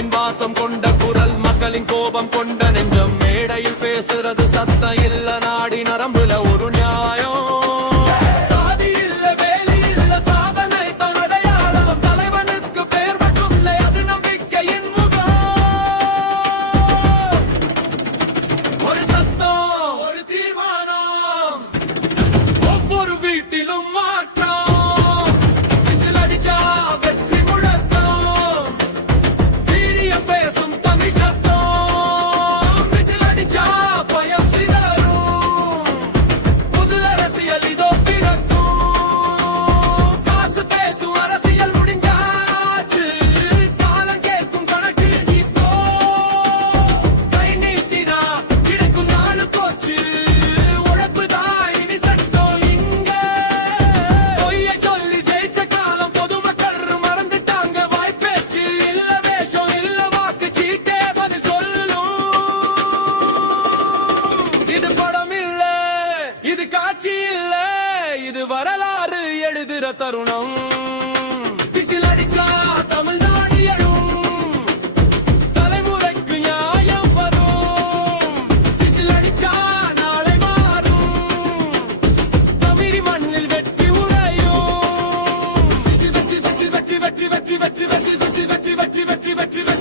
மண்ணின் வாசம் கொண்ட குரல், மக்களின் கோபம் கொண்ட நெஞ்சம். மேடையில் பேசுறது சத்தம் இல்ல, நாடி நரம்புல ஒரு நியாயம். இது காட்சி இல்ல, இது வரலாறு எழுதுற தருணம். விசில் அடிச்சா தமிழ்நாடு எழும், தலைமுறைக்கு நியாயம் வரும். விசில் அடிச்சா நாளை மாறும், தமிழ் மண்ணில் வெற்றி உறையும். வெற்றி வெற்றி வெற்றி வெற்றி வெற்றி வெற்றி வெற்றி வெற்றி வெற்றி வெற்றி வெற்றி வெற்றி